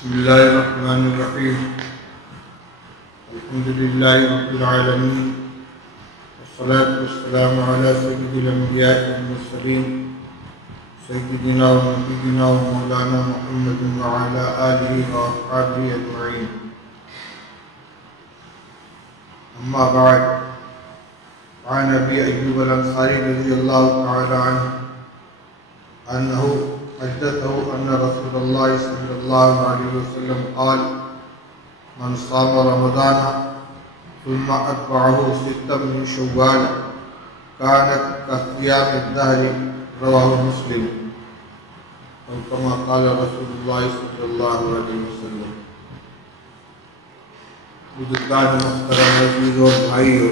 بسم الله الرحمن الرحيم. الحمد لله رب العالمين، والصلاة والسلام على سيد الأنبياء والمرسلين سيدنا ونبينا ومولانا محمد وعلى آله وأصحابه أجمعين. أما بعد، عن أبي أيوب الأنصاري رضي الله تعالى عنه أنه حدثه أن رسول الله صلى الله عليه وسلم قال: من صام رمضان ثم أتبعه ستا من شوال كانت كصيام الدهر. رواه مسلم. اور كما قال رسول الله صلى الله عليه وسلم. بزرگان محترم عزیزوں اور بھائیوں،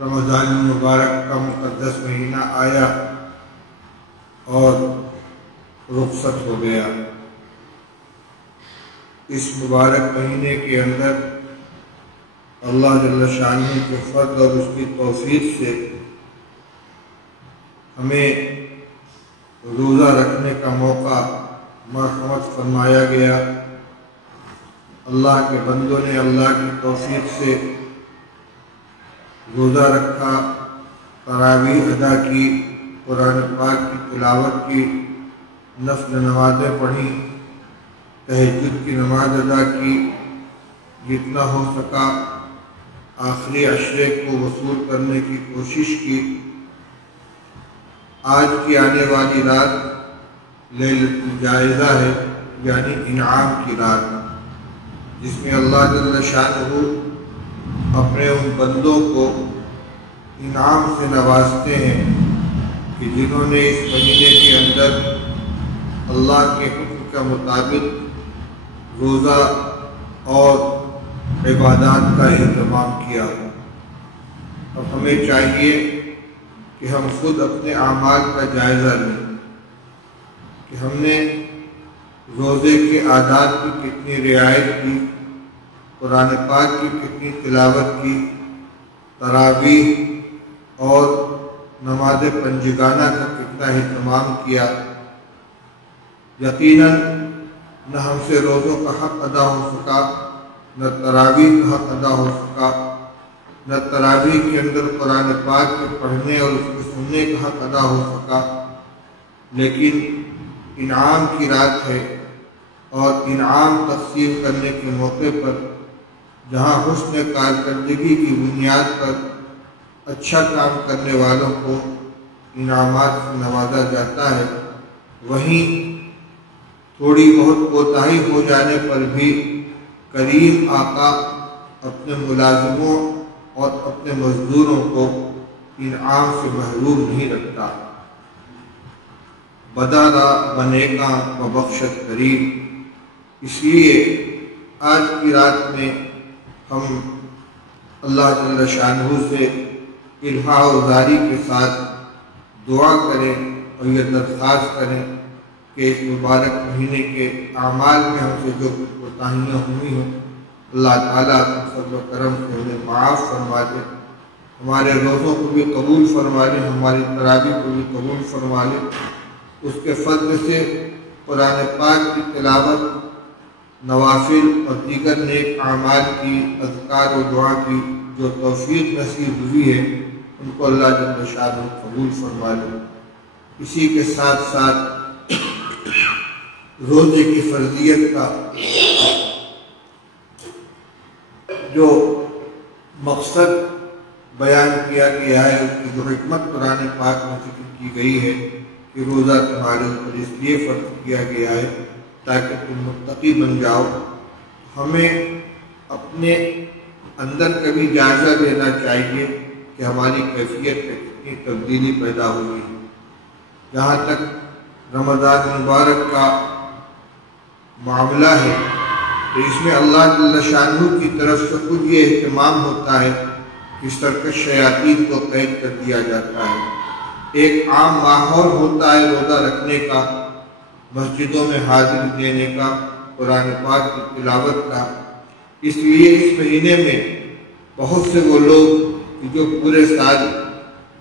رمضان المبارک کا مقدس مہینہ آیا اور رخصت ہو گیا۔ اس مبارک مہینے کے اندر اللہ جل شانہ کے فضل اور اس کی توفیق سے ہمیں روزہ رکھنے کا موقع مرحمت فرمایا گیا۔ اللہ کے بندوں نے اللہ کی توفیق سے روزہ رکھا، تراویح ادا کی، قرآن پاک کی تلاوت کی، نفل نمازیں پڑھیں، تہجد کی نماز ادا کی، جتنا ہو سکا آخری عشرے کو وصول کرنے کی کوشش کی۔ آج کی آنے والی رات لیلۃ الجائزہ ہے، یعنی انعام کی رات، جس میں اللہ جل شانہ اپنے ان بندوں کو انعام سے نوازتے ہیں کہ جنہوں نے اس مہینے کے اندر اللہ کے حکم کے مطابق روزہ اور عبادات کا اہتمام کیا۔ اب ہمیں چاہیے کہ ہم خود اپنے اعمال کا جائزہ لیں کہ ہم نے روزے کے آداب کی کتنی رعایت کی، قرآن پاک کی کتنی تلاوت کی، تراویح اور نماز پنجگانہ کا کتنا اہتمام کیا۔ یقیناً نہ ہم سے روزوں کا حق ادا ہو سکا، نہ تراویح کا حق ادا ہو سکا، نہ تراویح کے اندر قرآن پاک کے پڑھنے اور اس کے سننے کا حق ادا ہو سکا، لیکن انعام کی رات ہے اور انعام تقسیم کرنے کے موقع پر جہاں حسن کارکردگی کی بنیاد پر اچھا کام کرنے والوں کو انعامات سے نوازا جاتا ہے، وہیں تھوڑی بہت کوتاہی ہو جانے پر بھی کریم آقا اپنے ملازموں اور اپنے مزدوروں کو انعام سے محروم نہیں رکھتا۔ بدارا بنیکا و بخشت کریم۔ اس لیے آج کی رات میں ہم اللہ جل شانہ سے الہا و زاری کے ساتھ دعا کریں اور یہ درخواست کریں کہ اس مبارک مہینے کے اعمال میں ہم سے جو کوتاہیاں ہوئی ہوں اللہ تعالیٰ اپنے فضل و کرم سے ہمیں معاف فرما دے، ہمارے روزوں کو بھی قبول فرما لے، ہماری تراویح کو بھی قبول فرما لے۔ اس کے فضل سے قرآن پاک کی تلاوت، نوافل اور دیگر نیک اعمال کی، اذکار و دعا کی جو توفیق نصیب ہوئی ہے ان کو اللہ جل شانہ قبول فرما لے۔ اسی کے ساتھ ساتھ روزے کی فرضیت کا جو مقصد بیان کیا گیا ہے، اس کی جو حکمت قرآن پاک میں ذکر کی گئی ہے کہ روزہ تمہارے اوپر اس لیے فرض کیا گیا ہے تاکہ تم متقی بن جاؤ۔ ہمیں اپنے اندر کبھی جائزہ لینا چاہیے کہ ہماری کیفیت میں کتنی تبدیلی پیدا ہوئی ہے۔ جہاں تک رمضان مبارک کا معاملہ ہے تو اس میں اللہ جل شانہ کی طرف سے خود یہ اہتمام ہوتا ہے کہ سرکش شیاطین کو قید کر دیا جاتا ہے۔ ایک عام ماحول ہوتا ہے روزہ رکھنے کا، مسجدوں میں حاضری دینے کا، قرآن پاک کی تلاوت کا۔ اس لیے اس مہینے میں بہت سے وہ لوگ جو پورے سال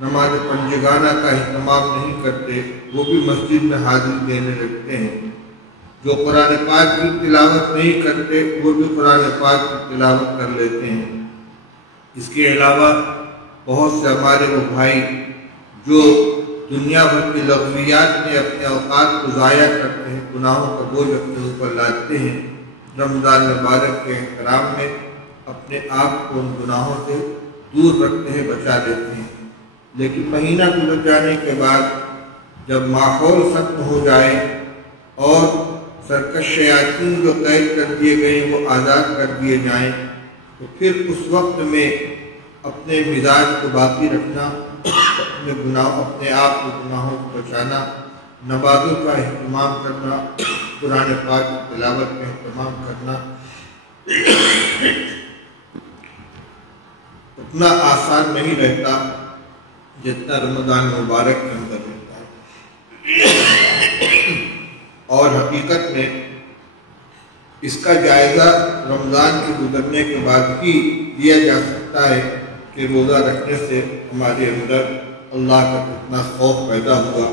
نماز پنجگانہ کا اہتمام نہیں کرتے وہ بھی مسجد میں حاضری دینے لگتے ہیں۔ جو قرآن پاک کی تلاوت نہیں کرتے وہ بھی قرآن پاک کی تلاوت کر لیتے ہیں۔ اس کے علاوہ بہت سے ہمارے وہ بھائی جو دنیا بھر کی لغویات میں اپنے اوقات کو ضائع کرتے ہیں، گناہوں کا بوجھ اپنے اوپر لاتے ہیں، رمضان مبارک کے احترام میں اپنے آپ کو ان گناہوں سے دور رکھتے ہیں، بچا لیتے ہیں۔ لیکن مہینہ گزر جانے کے بعد جب ماحول ختم ہو جائے اور سرکش شیاطین جو قید کر دیے گئے وہ آزاد کر دیے جائیں، تو پھر اس وقت میں اپنے مزاج کو باقی رکھنا، اپنے آپ کو گناہوں کو بچانا، نمازوں کا اہتمام کرنا، قرآن پاک کی تلاوت کا اہتمام کرنا اتنا آسان نہیں رہتا جتنا رمضان مبارک کے اندر رہتا ہے۔ اور حقیقت میں اس کا جائزہ رمضان کے گزرنے کے بعد ہی لیا جا سکتا ہے کہ روزہ رکھنے سے ہمارے اندر اللہ کا کتنا خوف پیدا ہوا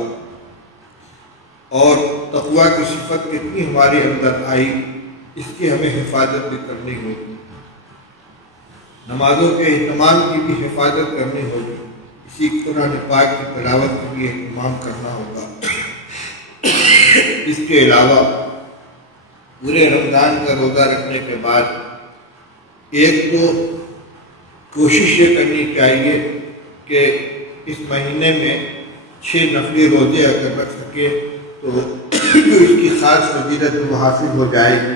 اور تقویٰ کی صفت کتنی ہمارے اندر آئی، اس کی ہمیں حفاظت بھی کرنی ہوگی، نمازوں کے اہتمام کی بھی حفاظت کرنی ہوگی، اسی قرآن پاک کی تلاوت کا بھی اہتمام کرنا ہوگا۔ اس کے علاوہ پورے رمضان کا روزہ رکھنے کے بعد ایک تو کوشش یہ کرنی چاہیے کہ اس مہینے میں 6 نفلی روزے اگر رکھ سکے تو جو اس کی خاص فضیلت وہ حاصل ہو جائے گی۔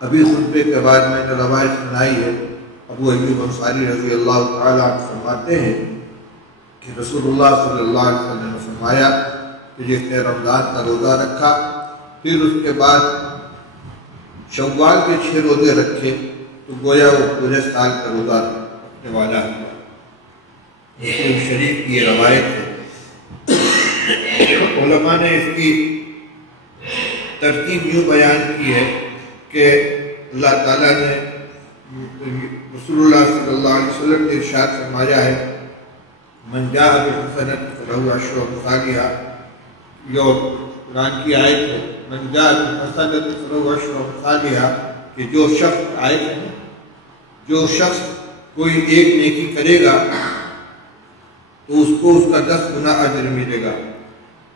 ابھی خطبے کے بعد میں نے روایت سنائی ہے، ابو ایوب انصاری رضی اللہ تعالیٰ عنہ فرماتے ہیں کہ رسول اللہ صلی اللہ علیہ وسلم نے فرمایا کہ جس نے رمضان کا روزہ رکھا پھر اس کے بعد شوال کے 6 روزے رکھے تو گویا وہ پورے سال کا روزہ رکھنے والا ہے۔ مسلم شریف کی یہ روایت ہے۔ علماء نے اس کی ترتیب یوں بیان کی ہے کہ اللہ تعالیٰ نے رسول اللہ صلی اللہ علیہ وسلم نے ارشاد فرمایا ہے من جاء بالحسنۃ فلہ عشر امثالها، جو قرآن کی آیت ہے من جاء بالحسنۃ فلہ عشر امثالها، کہ جو شخص کوئی ایک نیکی کرے گا تو اس کو اس کا 10 گنا اجر ملے گا۔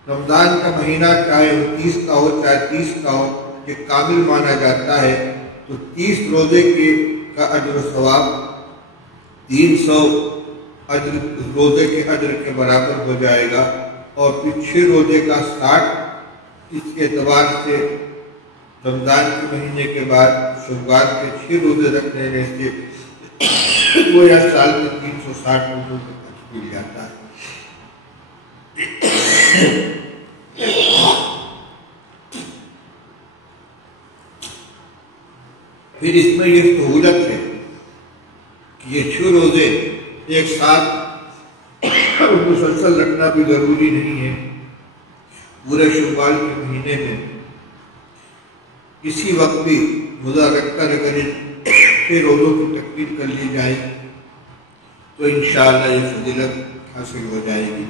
رمضان کا مہینہ چاہے وہ 30 کا ہو چاہے 30 کا ہو، یہ کامل مانا جاتا ہے، تو 30 روزے کا اجر و ثواب 300 روزے کے اجر کے برابر ہو جائے گا، اور پھر 6 روزے کا 60۔ اس کے اعتبار سے رمضان کے مہینے کے بعد شوال کے 6 روزے رکھ لینے سے گویا سال کے 360 روزوں کا خرچ مل جاتا ہے۔ پھر اس میں یہ سہولت ہے کہ یہ 6 روزے ایک ساتھ مسلسل رکھنا بھی ضروری نہیں ہے۔ پورے شوال کے مہینے میں کسی وقت بھی روزہ رکھ کر اگر 6 روزوں کی تکمیل کر لی جائے تو انشاءاللہ یہ فضیلت حاصل ہو جائے گی۔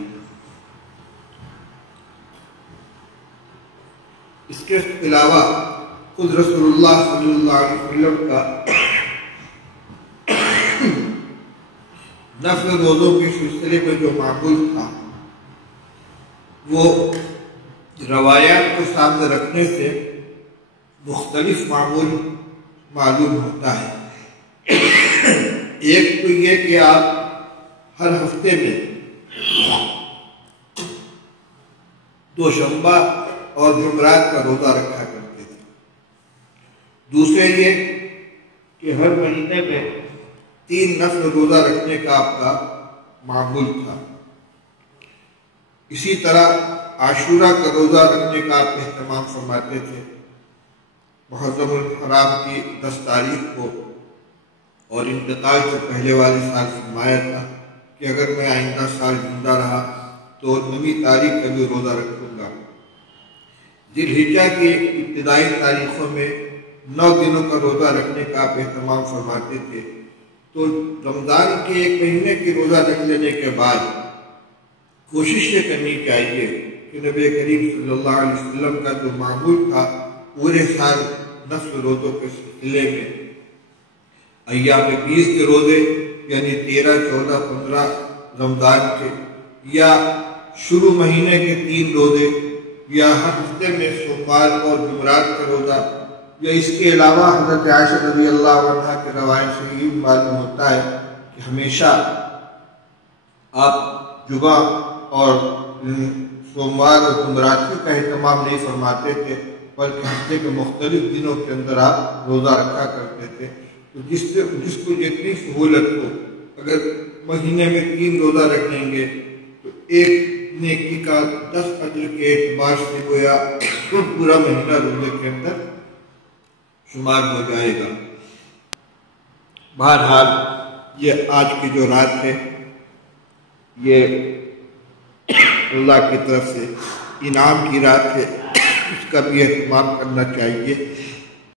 اس کے علاوہ خود رسول اللہ صلی اللہ علیہ وسلم کا نفل روزوں کے سلسلے میں جو معمول تھا وہ روایات کو سامنے رکھنے سے مختلف معمول معلوم ہوتا ہے۔ ایک تو یہ کہ آپ ہر ہفتے میں دوشنبہ اور جمعرات کا روزہ رکھا کرتے تھے۔ دوسرے یہ کہ ہر مہینے میں 3 نفل روزہ رکھنے کا آپ کا معمول تھا۔ اسی طرح عاشورہ کا روزہ رکھنے کا آپ اہتمام فرماتے تھے۔ محرم الحرام کی 10 تاریخ کو اور انتقال سے پہلے والے سال فرمایا تھا کہ اگر میں آئندہ سال زندہ رہا تو 9 تاریخ کا بھی روزہ رکھوں گا۔ ذی الحجہ کی ابتدائی تاریخوں میں 9 دنوں کا روزہ رکھنے کا آپ اہتمام فرماتے تھے۔ تو رمضان کے 1 مہینے کی روزہ رکھ لینے کے بعد کوشش یہ کرنی چاہیے کہ نبی کریم صلی اللہ علیہ وسلم کا جو معمول تھا پورے سال نفل روزوں کے سلسلے میں ایام 20 کے روزے یعنی 13، 14، 15 رمضان کے، یا شروع مہینے کے 3 روزے، یا ہر ہفتے میں سوموار اور جمعرات کا روزہ، یا اس کے علاوہ حضرت عائشہ رضی اللہ عنہ کے روایت سے یہ معلوم ہوتا ہے کہ ہمیشہ آپ جمعہ اور سوموار اور جمعرات کا اہتمام نہیں فرماتے تھے، بلکہ ہفتے کے مختلف دنوں کے اندر آپ روزہ رکھا کرتے تھے۔ تو جس کو جتنی سہولت ہو، اگر مہینے میں 3 روزہ رکھیں گے تو ایک نیکی کا 10 اجر کے اعتبار سے گویا پورا مہینہ روزے کے اندر شمار ہو جائے گا۔ بہرحال یہ آج کی جو رات ہے یہ اللہ کی طرف سے انعام کی رات ہے، اس کا بھی اہتمام کرنا چاہیے۔